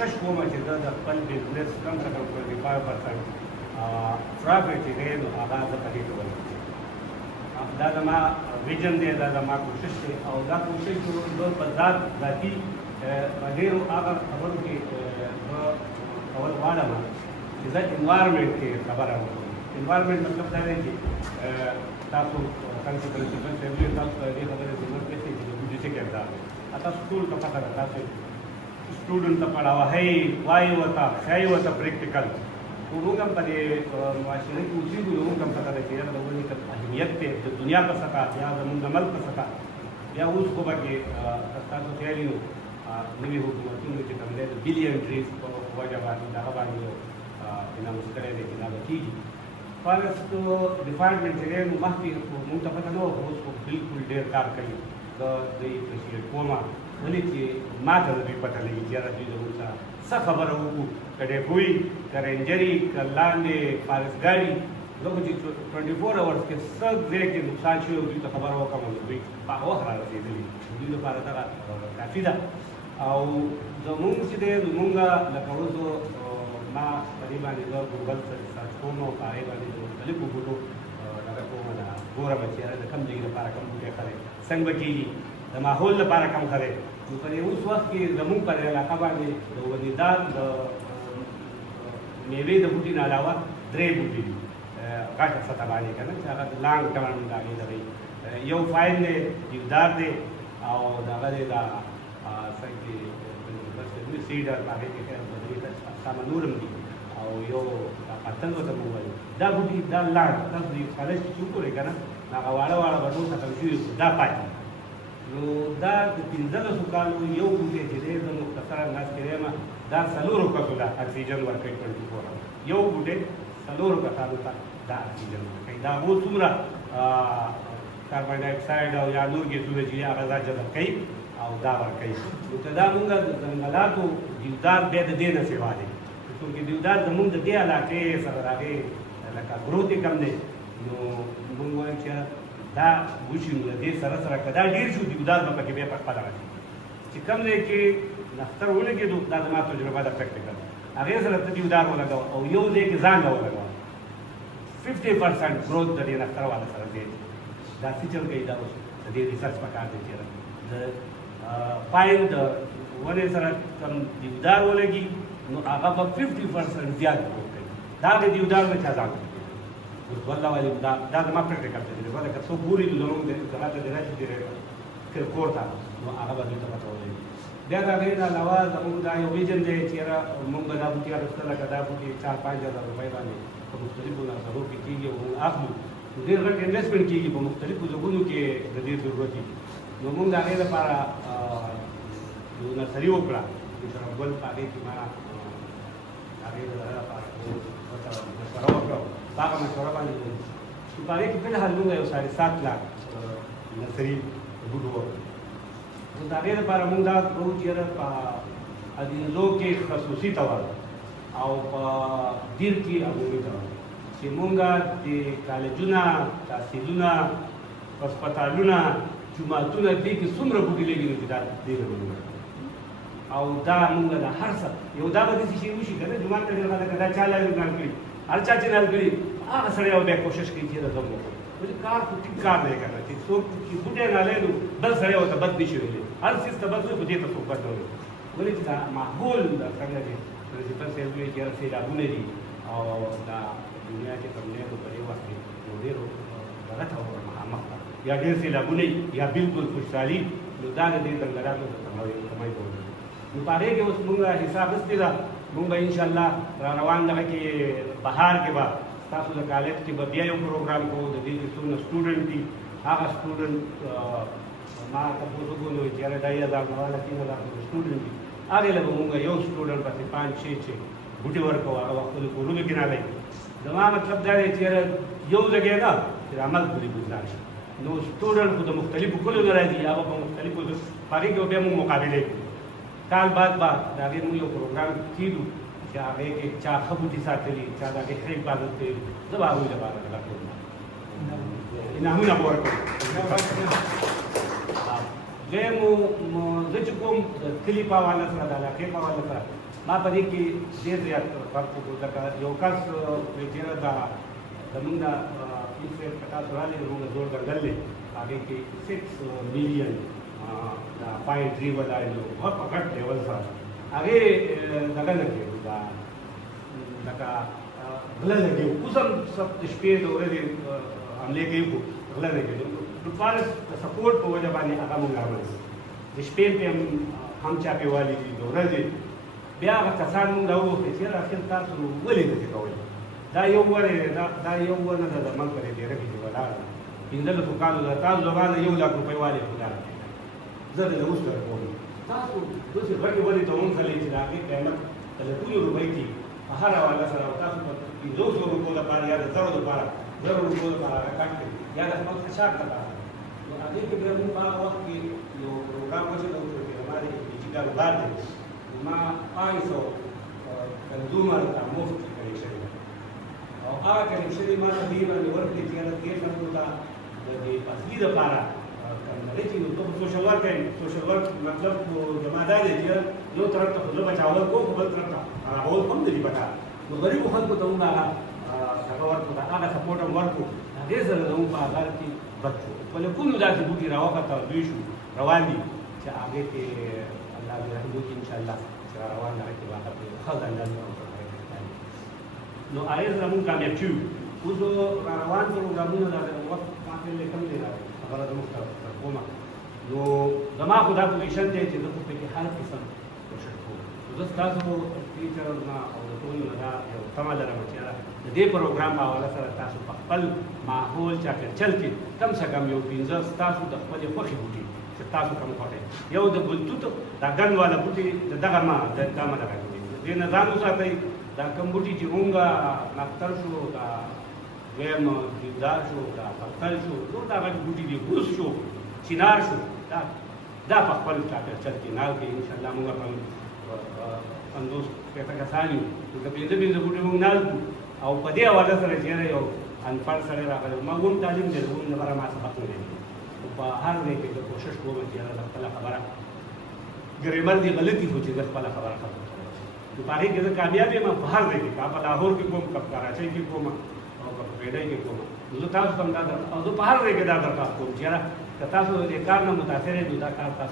کوشش کوم چې زه د خپل بزنس کم څه کم 25% پروفیټ چې دی نو هغه زه په دې کې ورکړم. دا زما ویژن دی، دا زما کوشش دی او دا کوشش زه په ذاتي په ډېرو هغه خبرو کې زه کول غواړم چې زه انوایرمنټ کې خبره وکړم. انوایرمنټ مطلب دا دی چې تاسو څنګه پرنسپل فیملی تاسو دې خبرې زموږ کې چې د بودیجه کې کردار دی. تاسو ټول ته پته ده، تاسو स्टूडेंट ته پڑھاوه هي وایي ورته ښایي ورته پریکټیکل. خو موږ هم په دې معاشره کې اوسېږو، موږ هم پته ده چې یاره د ونې اهمیت دی د دنیا په سطح یا زموږ د ملک په سطح. بیا اوس خو به کې تاسو خیالي نو نوي حکومتونو چې کوم دی د بلین ټریز په وجه باندې دغه باندې انعامس کړی دی چې دا به کېږي. فارسټ ډپارټمنټ چې دی نو مخکې موږ ته پته نه وه، خو اوس خو بلکل ډېر کار کوي. زه دوی اپریشیټ کوم ولې چې ما ته د دوی پته لګي چې یاره دوی زموږ سره څه خبره وکړو، که ډیپوي که رینجري که لاندې فارس ګاډي. زه خو چې 24 اورس کې څه ځای کې نقصان شوی او دوی ته خبره وکړم نو دوی په هغه وخت را رسېدلي. دوی لپاره دغه کافي ده. او زمونږ چې دی نو مونږ لکه اوس ما په دې باندې زه ګوګل سره سرچ کوم او په هغې باندې د مختلفو بوټو دغه کوم ګورم چې یاره د کوم ځای لپاره کوم بوټی ښه دی، څنګه به کېږي، د ماحول لپاره کوم ښه دی. نو په دې اوس وخت کې زمونږ په علاقه باندې د ونېدار د میوې د بوټي نه علاوه 3 بوټي دي غټه سطح باندې که نه، چې هغه د لانګ ټرم د هغې دغه یو فایل دی، دیودار دی او دغه دی دا څنګه سیډر په هغې کې سامان نور هم دي او یو پتنګ ورته مو وایي. دا بوټي دا لانګ تاسو دې کالج چې وګورئ که نه هغه واړه واړه به ټول ختم شوي دا پاتې. نو دا د 15 کالو یو بوټی چې دی زه مختصره انداز کې یم دا 4 کسو ته اکسیجن ورکوي 24 یو بوټی 4 کسانو ته دا اکسیجن ورکوي. دا هغو څومره کاربن ډای اکساید او یا نور ګیسونه چې هغه غذا جذب کوي او دا ورکوي. نو که دا مونږ د ځنګلاتو دیودار بیا د دې نه سوا دی، چونکې دیودار زمونږ د دې علاقې سره د هغې لکه ګروت یې کم دی. نو مونږ وایو چې دا وشي نو د دې سره سره که دا ډېر شو دیودار به پکې بیا په خپله راشي. چې کوم ځای کې نښتر ولګېدو دا زما تجربه ده پریکټیکل، هغې سره ته دیودار ولګوه او یو ځای کې ځان له ولګوه 50% ګروت د دې نښتر والا سره دی. دا څه چل کوي دا اوس د دې ریسرچ پکار دی چې د پاین د ونې سره کوم دیودار ولګي نو هغه به 50% زیات ګروت کوي. دا د دیودار نه چا ځان والله والي دا زما پریکټیکل تجربه ده. که څوک ګوري نو زموږ دغه ته د راشي کور ته نو هغه به دوی ته پته ولګي. بیا د هغې نه علاوه زموږ دا یو ویژن دی چې یاره مونږ به دا بوټي اخیسته لکه دا بوټي 4-5 هزار روپۍ باندې په مختلفو نظرو کې کېږي او موږ اخلو. نو ډېر غټ انویسټمنټ کېږي په مختلفو ځایونو کې د دې ضرورت وي. نو مونږ د هغې لپاره یو نرسري وکړه چې سره ګل په هغې کې ما هغې د هغه لپاره مشوره وکړه. په هغه مشوره باندې چې په هغې کې فلحال مونږ یو 7.5 لاک نرسري بوټو وکړو. نو د هغې لپاره مونږ دا کوو چې یاره په ادینزو کې خصوصي طور او په دیر کې عمومي طور چې مونږ د کالجونه، تحصیلونه، هسپتالونه، جوماتونه دې کې څومره بوټي لګي نو چې دا دې نه به او دا مونږ د هر څه یو دا به داسې شی وشي که نه جومات ته ډېر خلک دا چا نل کړي هر چا چې نل کړي هغه سړی به بیا کوشش کوي چې یاره زه هم وکړم. کار خو ټیک کار دی که نه چې څوک چې بوټی نالی نو بل سړی ورته بد نه شي ویلی، هر څیز ته بد وایي خو دې ته څوک بد نه وایي. ولې چې دا ماحول دا څنګه دی پرنسپل صاحب وایي چې یاره سیلابونه دي او دا دنیا کې کوم دی نو په دې وخت کې یو ډېر دغه ته مخامخ ده یا ډېر سیلابونه یا بلکل خوشحالي نو دا د دې ځنګلاتو د کمای کول دي. نو په هغې کې اوس مونږ حساب اخیستې ده. مونږ به انشاءالله را روان دغه کې بهار کې به تاسو د کالج کې به بیا یو پروګرام کوو. د دې چې څومره سټوډنټ دي هغه سټوډنټ ما تپوس وکړو نو چې یاره 2,000 والا 3,000 سټوډنټ دي هغې له به مونږ یو سټوډنټ پسې 5-6 بوټي ورکوو هغه وخت خپلو کورونو کې نالی. زما مطلب دا دی چې یاره یو ځای نه چې د عمل پورې ګزار شي. نو سټوډنټ خو د مختلفو کلیو نه راځي هغه په مختلفو په هغې کې بیا مونږ مقابلې کوو. کال بعد به د هغې مونږ یو پروګرام کېږو چې هغې کې چا ښه بوټي ساتلي، چا د هغې ښه حفاظت کوي، زه به هغوی لپاره دغه کوم انعامونه به ورکوم. دویم زه چې کوم د کلي په حواله سره د علاقې په حواله سره ما په دې کې ډېر زیات فرق وکړو لکه یو کس وایي چېرې دا زمونږ نه پیر صاحب که تاسو رالئ زمونږ زوړ ځنګل دی هغې کې 6 ملیون دا پاین ټري به دا په غټ لیول سره هغې دغه نه کېږو دا لکه غله لګي اوس هم د شپې د ورځې حملې کوي خو غله نه کوي د فارست د سپورټ په وجه باندې هغه مونږ رامنځته د شپې پې هم چاپې والي دي د ورځې بیا هغه کسان مونږ راوغوښتې چې یاره اخر تاسو ولې نشئ کولی دا یو دا یو ونه ده د ملک په دې ډېره کې چې ولاړه ده 15 کالو ده تاسو زما نه 1 لاک روپۍ والې خو دا زه دې اوس درکوم تاسو داسې غټې ونې ته ومخلئ چې د هغې قیمت د لکونو روپۍ کې په هر حواله سره تاسو په 500 روپو لپاره یا د 1000 لپاره 1000 روپو لپاره هغه کټ کړي یا د خپل خشاک لپاره نو هغې کې بیا موږ په هغه وخت کې یو پروګرام وچلوو چې همارې GullAbad دی ما 500 کنزومر ته مفت کنیکشن او هغه کنیکشن یې ما ته دې باندې ورکړي چې یاره دې خلکو ته د دې فصلي دپاره کنه چې نو ته په سوشل ورک کوې سوشل ورک مطلب زما دا دی چې یو طرف ته خو زه بچاول کوم خو بل طرف ته خرابول هم نه دي پکار نو غریبو خلکو ته موږ هغه دغه ورکړو هغه سپورټ هم ورکړو هغې سره زموږ په هغه کې بد شو په لکونو داسې بوټي راوخته دوی شو روان دي چې هغې کې الله دې رحم وکړي انشاءالله چې را روان هغه کې به هغه په ښه انداز نو هغې سره موږ کامیاب شوي اوس را روان پروګرامونه دا وخت ما ته لیکل دی خبره زموږ ته کومه نو زما خو دا پوزیشن دی چې زه خو پکې هر قسم کوشش کوم نو زه ستاسو ټیچرونه او د ټولو نه دا یو تمه لرم چې د دې پروګرام په حواله سره تاسو په خپل ماحول چاپېرچل کې کم سے کم یو 15 ستاسو د خپلې خوښې بوټي چې تاسو کوم خوښوئ یو د ګلتوت دا ګن والا بوټي د دغه ما دغه دې نه ځان وساتئ دا کوم بوټي چې مونږ نختر شو دا دویم دیودار شو دا پختل شو نور دا غټ بوټي دي ګوس شو چینار شو دا په خپل چاپېرچل کې نال کې انشاءالله مونږ په 50 کسان یو نو که 15 بوټي مونږ نال کړو او په دې حواله سره چېرې یو انپړ سړی راغلی ما هم تعلیم دی هم لپاره ما سبق نه دی په هر ځای کې زه کوشش کوم چې یاره زه خپله خبره ګریمر دي غلطي خو چې زه خپله خبره خبره نو په هغې کې زه کامیاب یم په هر ځای کې که په لاهور کې کوم که په کراچۍ کې کوم او که په پیډۍ کې کوم نو زه تاسو ته هم دا او زه په هر ځای کې دا درخواست کوم چې یاره که تاسو د دې کار نه متاثر یې نو دا کار تاسو